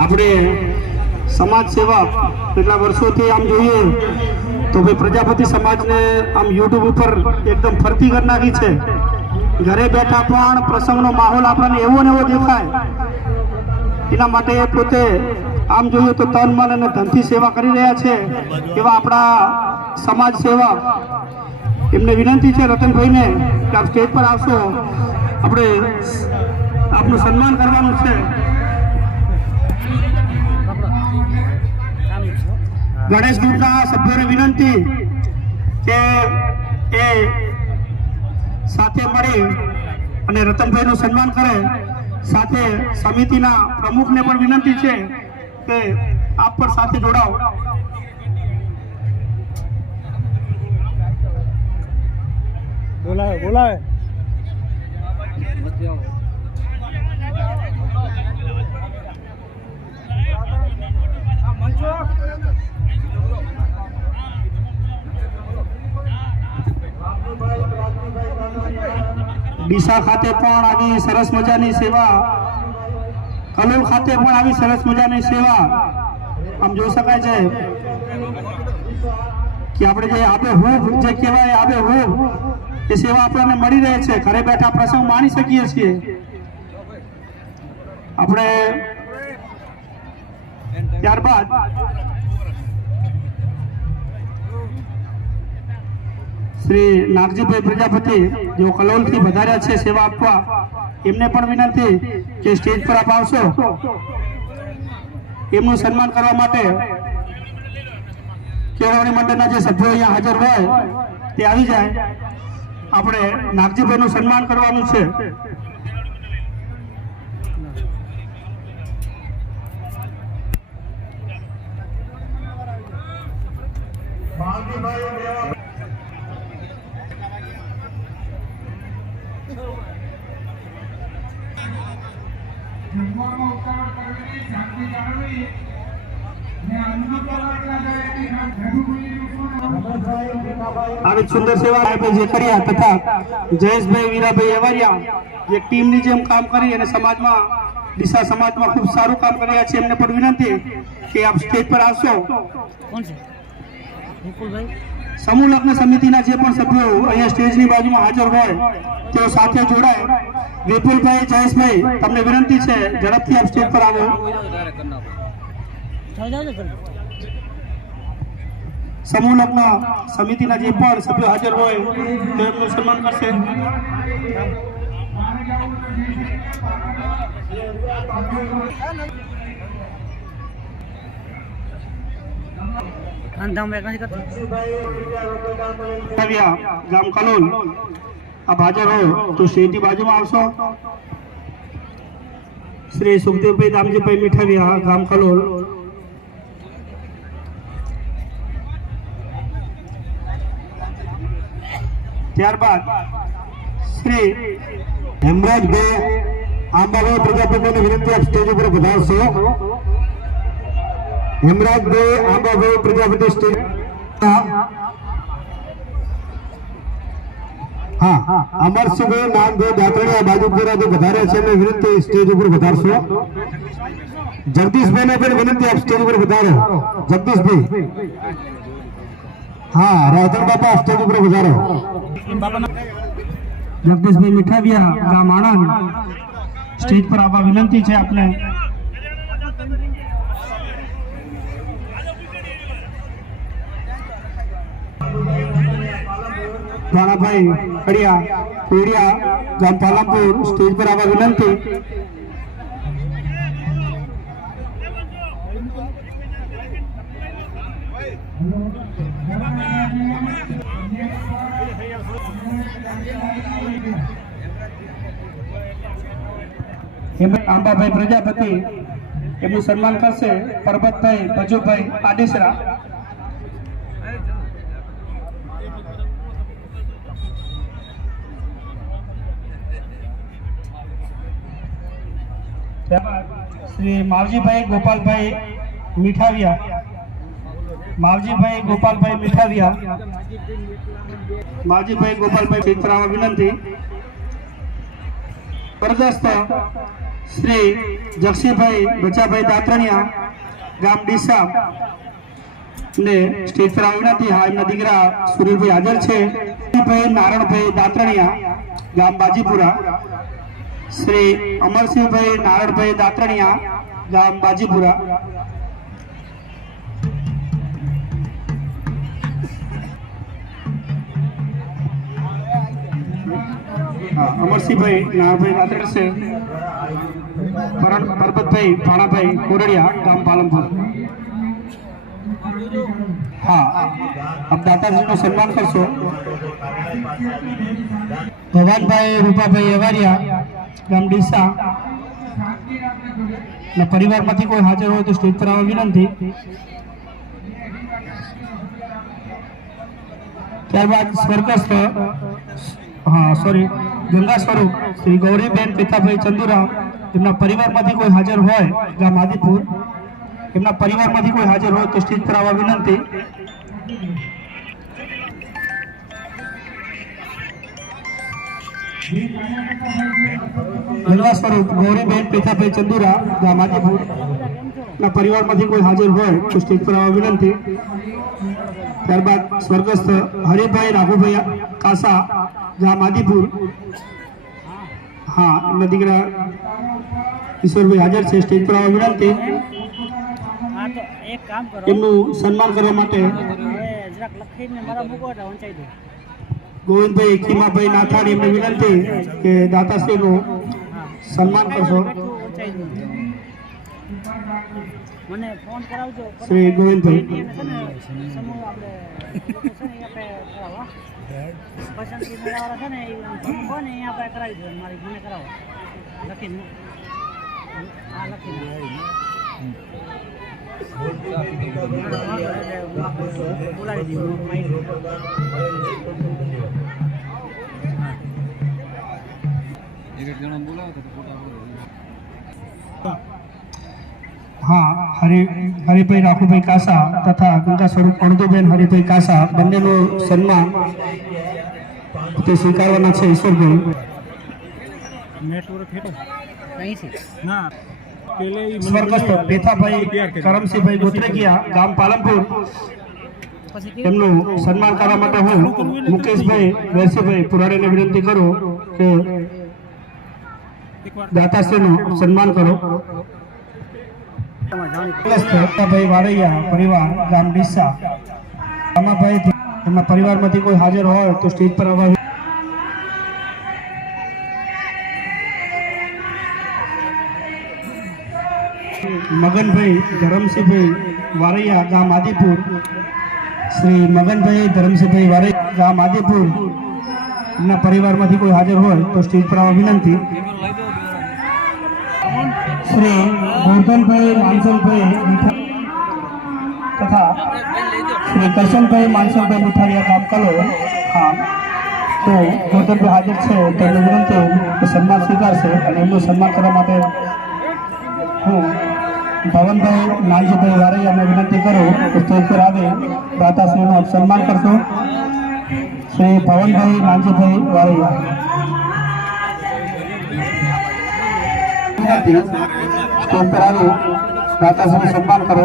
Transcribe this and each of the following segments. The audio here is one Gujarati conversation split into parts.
આપણે સમાજ સેવા કેટલા વર્ષોથી આમ જોઈએ તો ભાઈ પ્રજાપતિ સમાજને આમ યુટ્યુબ ઉપર એકદમ ફરતી કરી નાખી છે. ઘરે બેઠા પણ પ્રસંગનો માહોલ આપણને એવો ને એવો દેખાય. એના માટે પોતે આમ જોઈએ તો તન મન અને ધનથી સેવા કરી રહ્યા છે એવા આપણા સમાજ સેવા. એમને વિનંતી છે રતનભાઈને કે આપ સ્ટેજ પર આવશો, આપણે આપનું સન્માન કરવાનું છે. ગણેશ ગ્રુપના સભ્યોને વિનંતી કે એ સાથે મળી અને રતનભાઈનું સન્માન કરે. સાથે સમિતિના પ્રમુખને પણ વિનંતી છે કે આપ પણ સાથે જોડાઓ. બોલાવે ડીસા ખાતે પણ આવી સરસ મજાની સેવા, કલોલ ખાતે પણ આવી સરસ મજાની સેવા આમ જોઈ શકાય છે કે આપણે જે આબેહૂબ જે કહેવાય આબેહૂબ એ સેવા આપણને મળી રહે છે. ઘરે બેઠા પ્રસંગ માણી શકીએ છીએ. આપણે ત્યારબાદ શ્રી નાગજીભાઈ પ્રજાપતિ જેઓ કલોલથી વધાર્યા છે સેવા આપવા, એમને પણ વિનંતી કે સ્ટેજ પર આપ આવશો. એમનું સન્માન કરવા માટે કેળવણી મંડળના જે સભ્યો અહીંયા હાજર હોય તે આવી જાય. આપણે નાગજીભાઈનું સન્માન કરવાનું છે. આવી સુંદર સેવા જે કર્યા તથા જયેશભાઈ વીરાભાઈ એવારિયા જે ટીમની જેમ કામ કરી અને સમાજમાં ડીસા સમાજમાં ખૂબ સારું કામ કરી રહ્યા છે, એમને પણ વિનંતી કે આપ સ્ટેજ પર આવશો. સમૂહ લગ્ન સમિતિના જે પણ સભ્યો અહીંયા સ્ટેજની બાજુમાં હાજર હોય તેઓ સાથે જોડાય. વિપુલભાઈ, જયેશભાઈ, તમને વિનંતી છે ઝડપથી આપ સ્ટેજ પર આવો. સમૂહ લગ્ન સમિતિના જે પણ સભ્યો હાજર હોય તેમનું સન્માન કરશે. ગામ કલોલ આપ હાજર હો તો સ્ટેજની બાજુમાં આવશો. શ્રી સુખદેવભાઈ દામજીભાઈ મીઠાવિયા ગામ કલોલ. ત્યારબાદ શ્રી હેમરાજભાઈ આંબાભાઈ પ્રજાપતિની વિનંતી આપ સ્ટેજ ઉપર પધારશો. હેમરાજભાઈ આંબાભાઈ પ્રજાપતિ સ્ટેજ. હા, અમરસિંહભાઈ નાનભાઈ દાતરણીયા બાજુ પર વધારે છે એમને વિનંતી સ્ટેજ ઉપર પધારશો. જગદીશભાઈને પણ વિનંતી આપ સ્ટેજ ઉપર પધારો. જગદીશભાઈ, હા, રાધન બાપા સ્ટેજ ઉપર પધારો. જગદીશભાઈ મીઠાવિયા ગામ આણંદ સ્ટેજ પર આવવા વિનંતી છે આપને. રાણાભાઈ કડિયા કોડિયા ગામ પાલનપુર સ્ટેજ પર આવવા વિનંતી. આંબાભાઈ પ્રજાપતિ એમનું સન્માન કરશે. પરબતભાઈ ભજુભાઈ આડીસરા. શ્રી માવજીભાઈ ગોપાલભાઈ મીઠાવિયા. માવજીભાઈ ગોપાલભાઈ મીઠાવિયા. માવજીભાઈ ગોપાલભાઈ સ્ટેજ પર આવવા વિનંતી. બરદસ્ત શ્રી જક્ષીભાઈ બચાભાઈ દાતરણિયા ગામ ડીસા ને સ્ટેજ પર વિનંતી. હા, એમના દીકરા સુરેશભાઈ હાજર છે. ભાઈ નારણભાઈ દાતરણિયા ગામ બાજીપુરા, શ્રી અમરસિંહભાઈ નારણભાઈ દાતરણિયા ગામ બાજીપુરા, અમરસિંહભાઈ નારણભાઈ દાતરણિયા છે. પરબતભાઈ ભાણાભાઈ કોરડિયા ગામ પાલનપુર. हाँ, अब दाताजी નું સન્માન કરશો. ભવાનભાઈ રૂપાભાઈ એવારિયા ગામ ડીસા ના પરિવારમાંથી કોઈ હાજર હોય તો સ્ટેજ પર આવવા વિનંતી. ત્યારબાદ સ્વર્ગસ્થ ગંગા સ્વરૂપ શ્રી ગૌરીબેન પિતાભાઈ ચંદુરામ, એમના પરિવારમાંથી કોઈ હાજર હોય ગામ આદિપુર, એમના પરિવારમાંથી કોઈ હાજર હોય તો સ્ટેજ પર આવવા વિનંતી. ગંગા સ્વરૂપ ગૌરીબેન પિતાભાઈ ચંદુરા ગામ આદિપુર ના પરિવારમાંથી કોઈ હાજર હોય તો સ્ટેજ પર આવવા વિનંતી. ત્યારબાદ સ્વર્ગસ્થ હરિભાઈ રાઘુભાઈ કાસા ગામ આદિપુર, હા, એમના દીકરા ઈશ્વરભાઈ હાજર છે. સ્ટેજ પર આવવા વિનંતી. એમનું સન્માન કરવા માટે ગોવિંદભાઈ ખીમાભાઈ નાથાણી એમને વિનંતી કે દાતાશ્રીનું સન્માન કરશો. શ્રી ગોવિંદભાઈ हाँ, हरिभाई राखुभाई कासा तथा गंगा स्वरूप अणुबेन हरिभाई कासा बंनेनो सन्मान ते स्वीकारवाना छे. ईश्वरभाई स्वर्गस्थ पेथाभाई करमसिंहभाई गोत्रेकिया गाम पालनपुर, એમનું સન્માન કરવા માટે હું મુકેશભાઈ વેરસીભાઈ પુરાણીને વિનંતી કરું કે દાતાશ્રીનું સન્માન કરો. ભાઈ વારૈયા પરિવાર ગામ ડીસા, રામાભાઈ એમના પરિવારમાંથી કોઈ હાજર હોય તો સ્ટેજ પર આવવા. મગનભાઈ ધરમસિંહભાઈ વારૈયા ગામ આદિપુર, શ્રી મગનભાઈ ધરમસિંહભાઈ વારૈયા ગામ આદિપુર એમના પરિવારમાંથી કોઈ હાજર હોય તો સ્ટેજ પર આવવા વિનંતી. श्री गोवर्धनभाई मानसलभाई तथा श्री करशनभाई मानसलभाई मिठारिया काम कलो. हाँ, तो गोवर्धनभाई हाजर है तो विनंती सन्मान स्वीकार से सन्मान करने हूँ भवनभाई नानजीभाई वारैया मैं विनंती करूँ स्टेज पर आवे दाताश्री सन्मान करशो. श्री भवनभाई नानजीभाई वारैया स्टेज पर आवे दाताश्री सम्मान करो.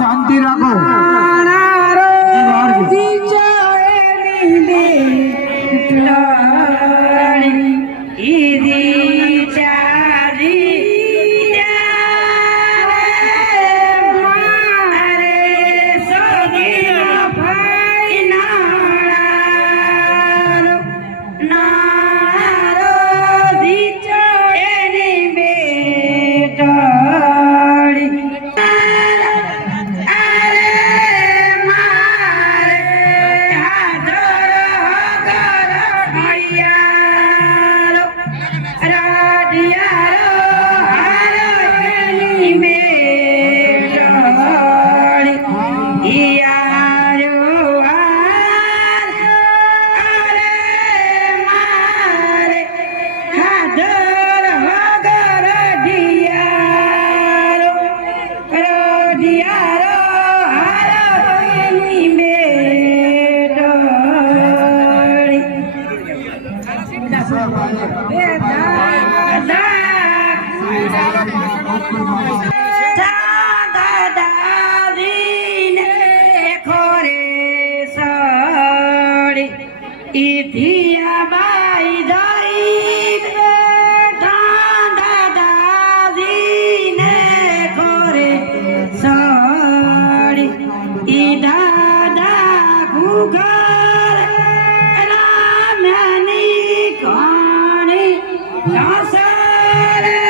शांति राखो. દુધિયારો હારો એની ઇધિયા બાઈ જાય દાદાજીને ખોરે સડી ઈ દાદા ઘુઘર રામ્યાની કોણી કાસરે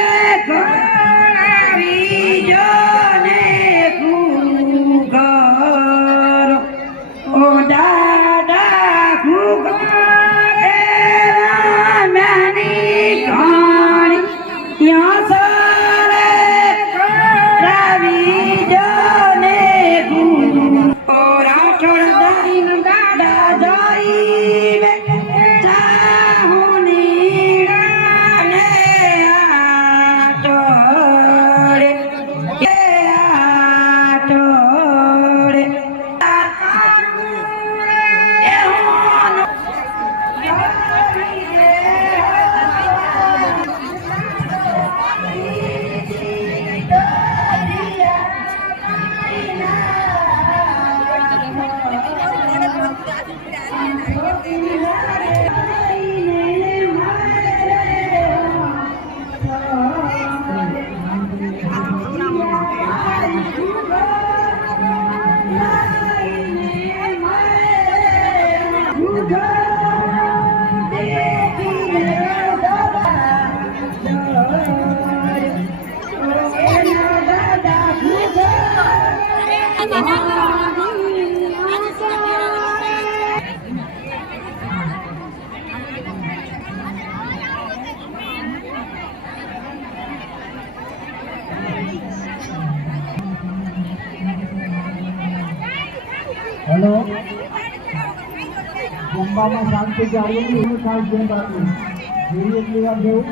કોણાવી જોને ઘુઘર ઓ દાદા ઘુઘર हेलो जंबाમાં શાંતિ જાળવી એનું ખાસ ધ્યાન રાખવું જેવી એટલી વાર જવું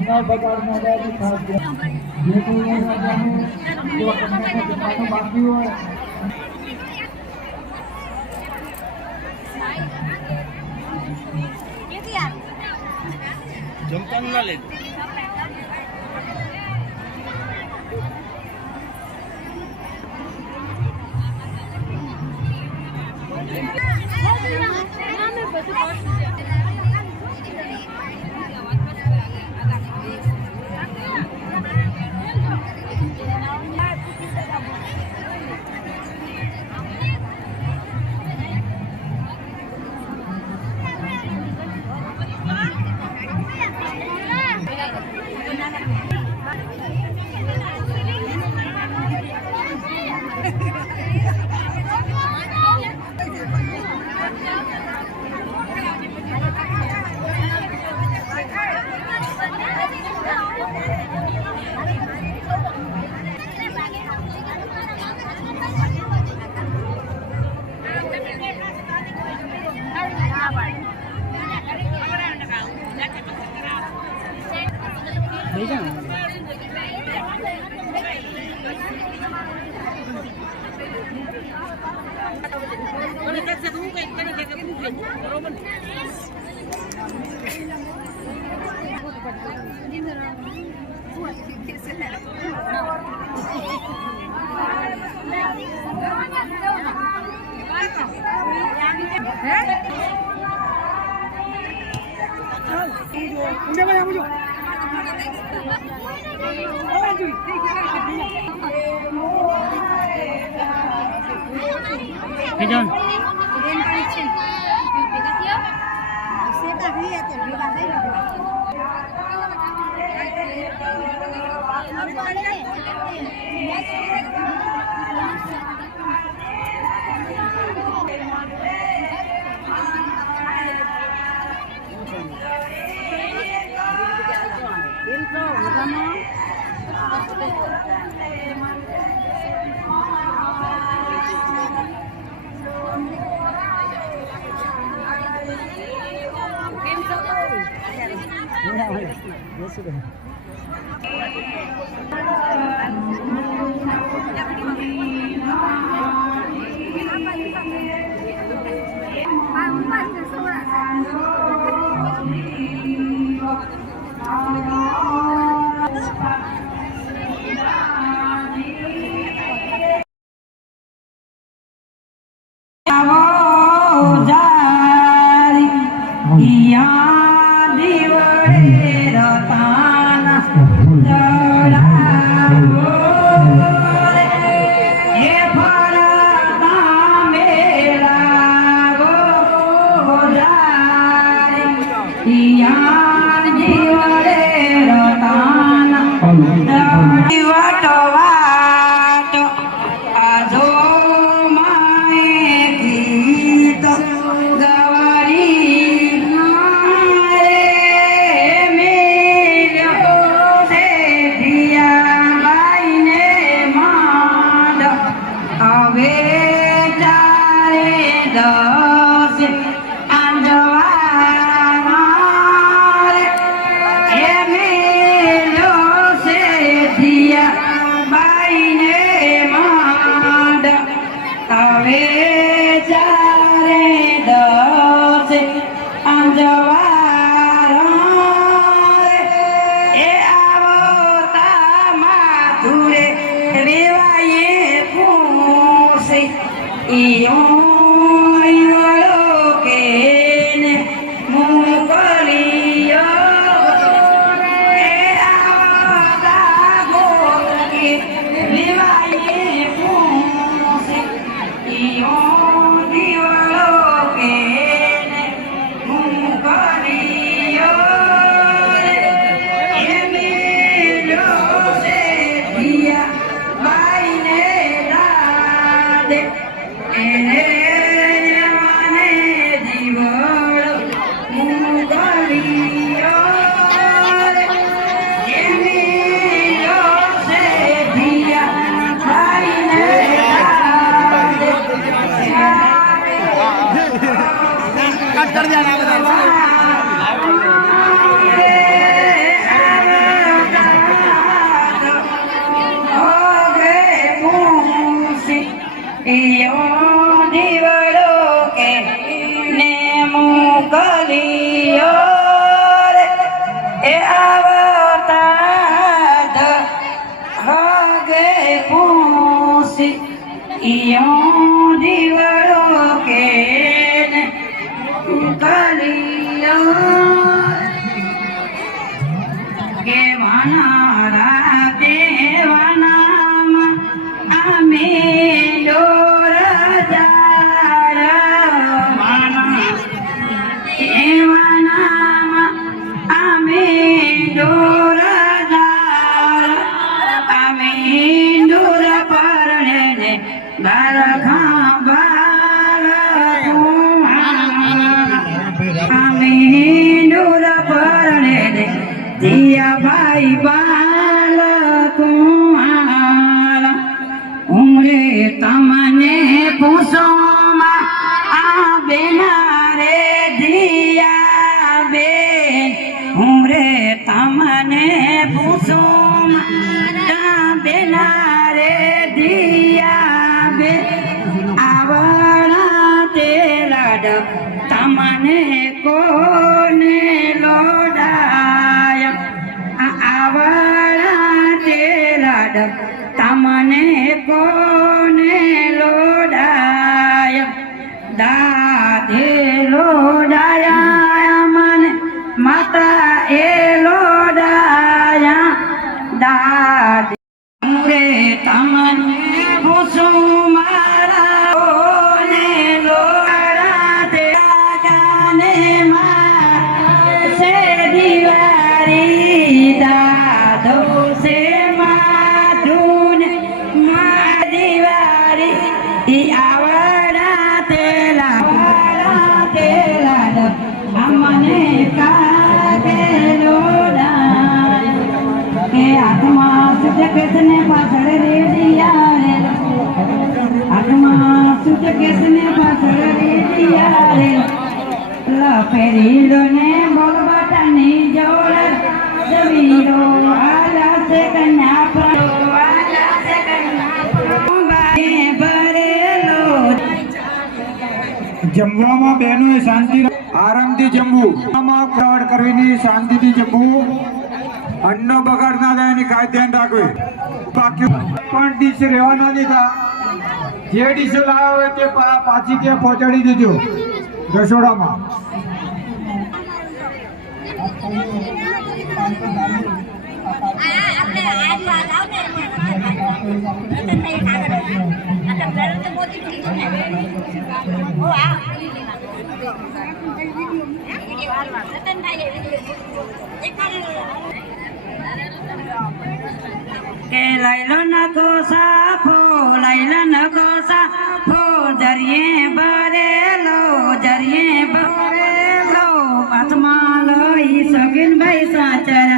ના બગાડના જાય ખાસ ધ્યાન જે કોઈ રાજાનું જો તમને જમવાનું બાકી હોય જમવાનું ના લે Yes, રેવાયે પૂછે ઈયો કે ને મોકલિયો એ આવતા ગોકે રેવાયે પૂછે ઈયો દીવલો કે ને મોકલિયો कर देना ભાઈ બાલકુમાર ઉમરે તમને પૂછો આ બેના રે દિયા બેન ઉમરે તમને પૂછો આ બેના રે દિયા બેન આવડા તે લાડ તમને કોને લોડાય આવડા તે લાડ તમને કોને લોડાય દાદે લોડાયા મને માતા એ લોડાયા દાદે રે તમને પૂછું મારા કોને લોડા તે જાને માં સે દિવારી દાદો સે માધુને મા દિવારી આવડા તેલા અમને કાગે લોડા કે આત્મા સુજ કેસને પાછળ રે દિયા રે આત્મા સુજ કેસને પાછળ રે દિયા રે લફેરીલો ને બોલબાટાની જોડ જવીરો આલા સે કન્યા પ્રો આલા સે કન્યા પ્રો ભરેલો જમવામાં બહેનોએ શાંતિ આરામથી જમવું ખવડ કરવીની શાંતિથી જમવું અન્નનો બગાડ ના થાય એની ખાસ ધ્યાન રાખવું બાકી પણ ડીશ રહેવા ના દીધા જે ડીશો લાવ્યા હોય તે પાછી ત્યાં પહોંચાડી દેજો રસોડામાં કે લૈલો નકો સાફો લૈલો નકો સાફો જરિયે ભરેલો હાથમાં લઈ સગીન ભાઈ સાચર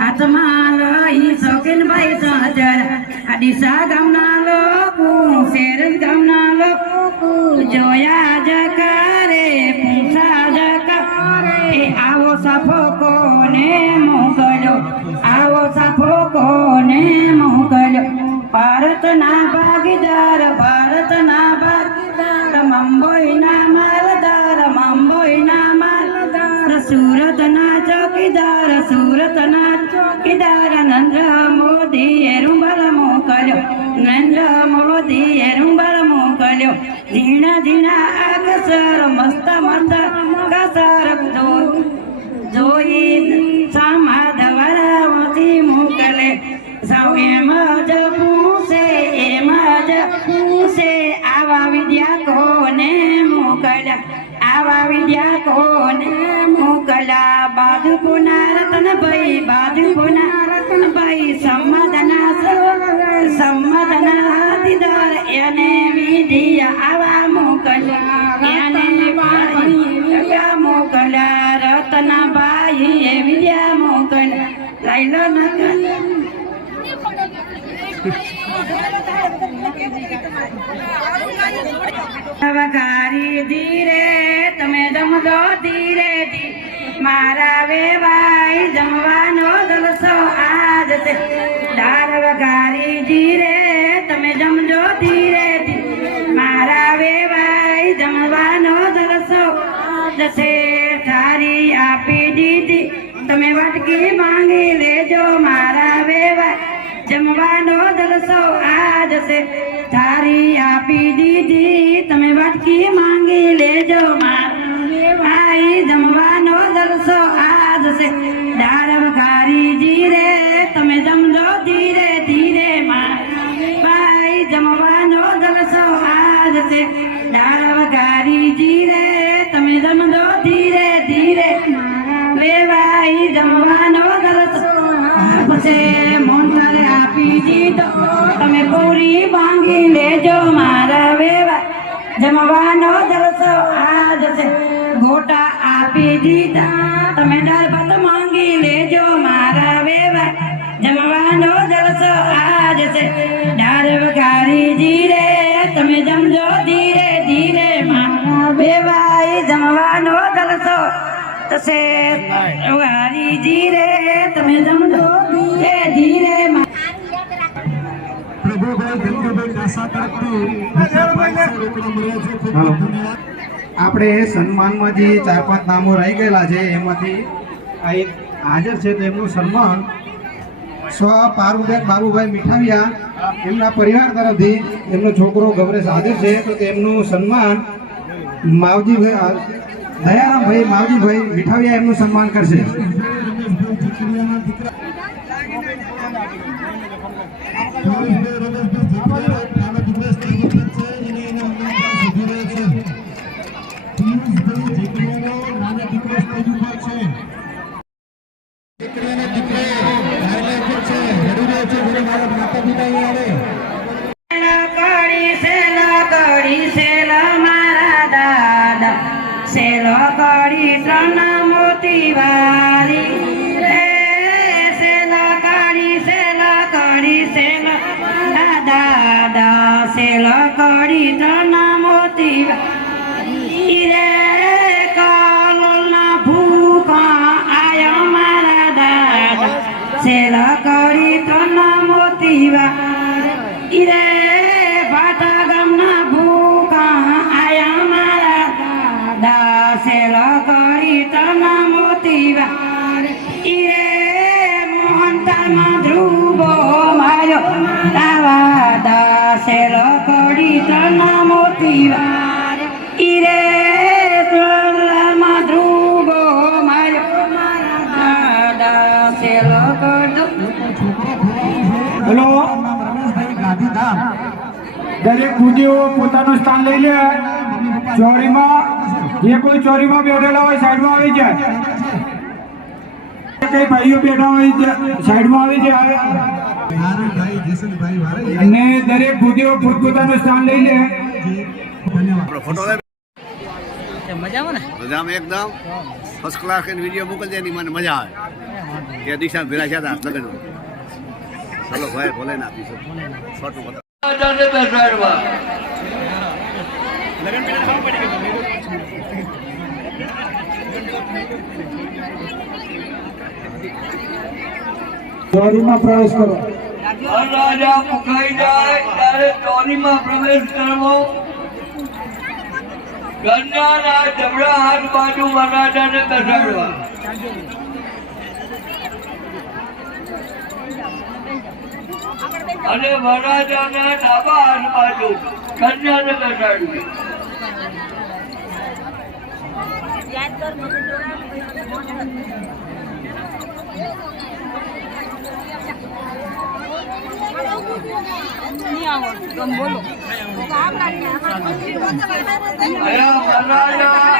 હાથમાં લઈ સગીન ભાઈ સાચર આડીસા ગામના લોકો શેરજ ગામના લોકો જોયા જ કરે પૂછા જ કરે આવો સાફો કોને મોકલ્યો આવો સાફો કોને મોકલ્યો ભારતના ભાગીદાર મુંબઈના માલદાર સુરતના ચોકીદાર નરેન્દ્ર મોદીએ રૂબલ મોકલ્યો નરેન્દ્ર મોદીએ રૂંબળ મોકલ્યો ઝીણા ઝીણા અક્ષર મસ્ત મસ્ત કસર જોઈ સમાધ વરાવતી મોકલે સૌ એમ જ પૂછે આવા વિદ્યા કોને મોકલ્યા આવા વિદ્યા કોને મોકલ્યા બાજુપુના રતનભાઈ સંમદના દીદાર એને વિધિયા આવા મોકલ્યા એને વિદ્યા મોકલ્યા રતનભાઈ એ વિદ્યા મોકલ્યા લઈ લો વઘારી ધીરે તમે જમજો ધીરે મારા વેવાઈ જમવાનો જલસો આજ છે દાળ વઘારી ધીરે તમે જમજો ધીરે મારા વેવાઈ જમવાનો જલસો જશે થારી આપી દીધી તમે વાટકી માંગી લેજો મારા વેવાઈ જમવાનો જલસો આજ છે થારી આપી દીધી તમે વાટકી માંગી લેજો મારા જમવાનો જલસો આજ છે દાળ વઘારી જીરે તમે જમજો ધીરે ધીરે ભાઈ જમવાનો જલસો આજ છે દાળ વઘારી જીરે તમે જમજો ધીરે ધીરે વેવાઈ જમવાનો જલસો પછી મોંઠારે આપી દીધો તમે પૂરી ભાંગી લેજો મારા વેવા જમવાનો જલસો આજ છે ગોટા આપી દીધા તમે દાળ ભાત માંગી લેજો મારા વેવા જમવાનો જલસો આજ છે દાળ વઘારી જીરે તમે જમજો ધીરે ધીરે મારા વેવાઈ જમવાનો જલસો તસે વઘારી જીરે તમે જમજો ધીરે ધીરે આપણે સન્માનમાં જે 4-5 નામો રહી ગયેલા છે એમાંથી આ એક હાજર છે તો એમનું સન્માન સ્વ પારુબેન બાબુભાઈ મીઠાવિયા એમના પરિવાર તરફથી એમનો છોકરો ગૌરેશ હાજર છે તો તેમનું સન્માન માવજીભાઈ દયારામભાઈ માવજીભાઈ મીઠાવિયા એમનું સન્માન કરશે. સેલકડી ત્રણ મોતી વાળી સેલકડી દાદા સેલકડી ત્રણ મોતી રે કલોલના ભૂખા આયો મારા દાદા સેલકડી ત્રણ મોતી વાળી રે ભાટા ગામના ભૂખા આયા મારા સેલકડી ત્રણ મોતી વાળી રે મોહનતામાં ધ્રુવો માર્યો રાવા સેલકડી ત્રણ મોતી વાળી રે સોલામાં ધ્રુવો માર્યો મારા સેલકડી. હેલો દરેક પૂજીઓ પોતાનું સ્થાન લઈ લે. ચોરીમાં જે કોઈ ચોરીમાં બેઠેલા હોય સાઈડમાં આવી જાય. કઈ ભાઈઓ બેઠા હોય સાઈડમાં આવી જાય અને દરેક પૂજીઓ પોતપોતાનું સ્થાન લઈ લે. મજામાં એકદમ ફર્સ્ટ ક્લાસ વિડીયો મોકલજે એની મને મજા આવે કે દિશા ભેરા છે લગન ચાલો ભાઈ ભલે ના આપીશું છોટું ચોરીમાં પ્રવેશ કરો. રાજા મુકાઈ જાય ત્યારે ચોરીમાં પ્રવેશ કરવો. કન્યાના જમણા હાથ બાજુ વરરાજાને બેસાડવા. અને વરરાજાના ડાબા હાથ બાજુ કન્યાને બેસાડવી. અહીંયા વરરાજા